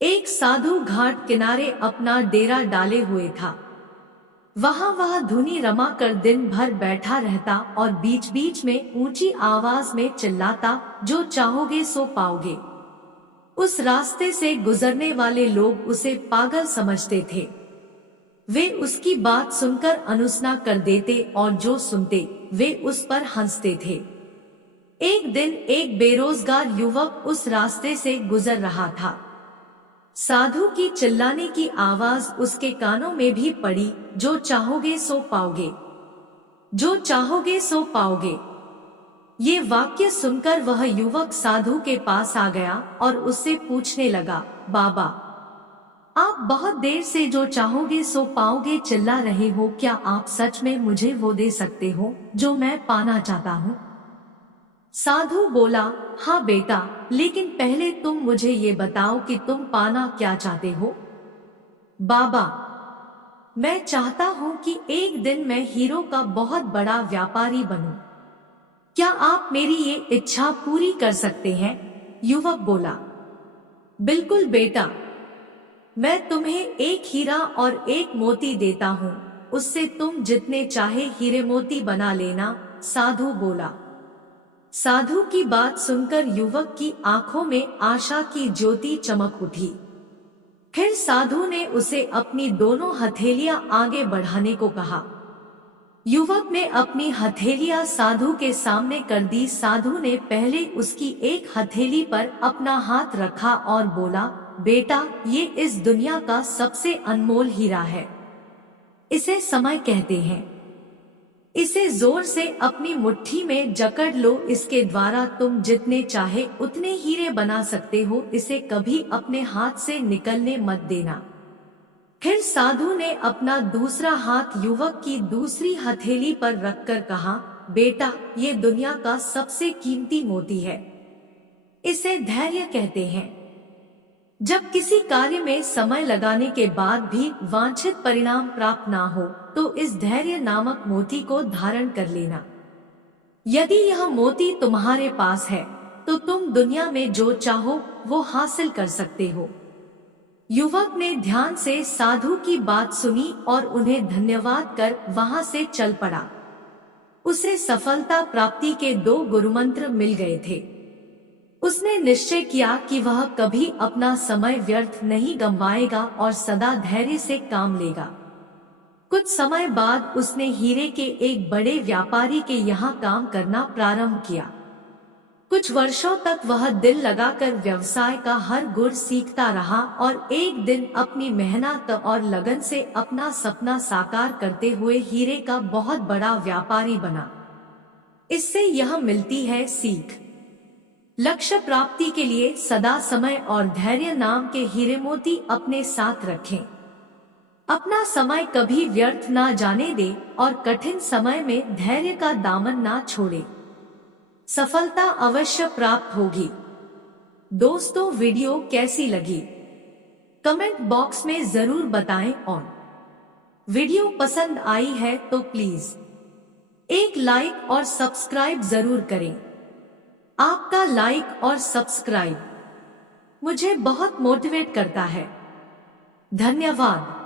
एक साधु घाट किनारे अपना डेरा डाले हुए था। वहाँ वह धुनी रमा कर दिन भर बैठा रहता और बीच बीच में ऊंची आवाज में चिल्लाता, जो चाहोगे सो पाओगे। उस रास्ते से गुजरने वाले लोग उसे पागल समझते थे। वे उसकी बात सुनकर अनुसना कर देते और जो सुनते वे उस पर हंसते थे। एक दिन एक बेरोजगार युवक उस रास्ते से गुजर रहा था। साधु की चिल्लाने की आवाज उसके कानों में भी पड़ी, जो चाहोगे सो पाओगे, जो चाहोगे सो पाओगे। ये वाक्य सुनकर वह युवक साधु के पास आ गया और उससे पूछने लगा, बाबा, आप बहुत देर से जो चाहोगे सो पाओगे चिल्ला रहे हो, क्या आप सच में मुझे वो दे सकते हो जो मैं पाना चाहता हूँ? साधु बोला, हाँ बेटा, लेकिन पहले तुम मुझे ये बताओ कि तुम पाना क्या चाहते हो? बाबा, मैं चाहता हूँ कि एक दिन मैं हीरो का बहुत बड़ा व्यापारी बनूं। क्या आप मेरी ये इच्छा पूरी कर सकते हैं? युवक बोला, बिल्कुल बेटा, मैं तुम्हें एक हीरा और एक मोती देता हूँ, उससे तुम जितने चाहे हीरे मोती बना लेना। साधु बोला। साधु की बात सुनकर युवक की आंखों में आशा की ज्योति चमक उठी। फिर साधु ने उसे अपनी दोनों हथेलियां आगे बढ़ाने को कहा। युवक ने अपनी हथेलियां साधु के सामने कर दी। साधु ने पहले उसकी एक हथेली पर अपना हाथ रखा और बोला, बेटा, ये इस दुनिया का सबसे अनमोल हीरा है। इसे समय कहते हैं। इसे जोर से अपनी मुट्ठी में जकड़ लो, इसके द्वारा तुम जितने चाहे उतने हीरे बना सकते हो। इसे कभी अपने हाथ से निकलने मत देना। फिर साधु ने अपना दूसरा हाथ युवक की दूसरी हथेली पर रखकर कहा, बेटा, ये दुनिया का सबसे कीमती मोती है। इसे धैर्य कहते हैं। जब किसी कार्य में समय लगाने के बाद भी वांछित परिणाम प्राप्त ना हो, तो इस धैर्य नामक मोती को धारण कर लेना। यदि यह मोती तुम्हारे पास है, तो तुम दुनिया में जो चाहो वो हासिल कर सकते हो। युवक ने ध्यान से साधु की बात सुनी और उन्हें धन्यवाद कर वहां से चल पड़ा। उसे सफलता प्राप्ति के 2 गुरुमंत्र मिल गए थे। उसने निश्चय किया कि वह कभी अपना समय व्यर्थ नहीं गंवाएगा और सदा धैर्य से काम लेगा। कुछ समय बाद उसने हीरे के एक बड़े व्यापारी के यहाँ काम करना प्रारंभ किया। कुछ वर्षों तक वह दिल लगाकर व्यवसाय का हर गुण सीखता रहा और एक दिन अपनी मेहनत और लगन से अपना सपना साकार करते हुए हीरे का बहुत बड़ा व्यापारी बना। इससे यह मिलती है सीख। लक्ष्य प्राप्ति के लिए सदा समय और धैर्य नाम के हीरे मोती अपने साथ रखें। अपना समय कभी व्यर्थ ना जाने दे और कठिन समय में धैर्य का दामन ना छोड़े। सफलता अवश्य प्राप्त होगी। दोस्तों, वीडियो कैसी लगी कमेंट बॉक्स में जरूर बताएं और वीडियो पसंद आई है तो प्लीज एक लाइक और सब्सक्राइब जरूर करें। आपका लाइक और सब्सक्राइब मुझे बहुत मोटिवेट करता है। धन्यवाद।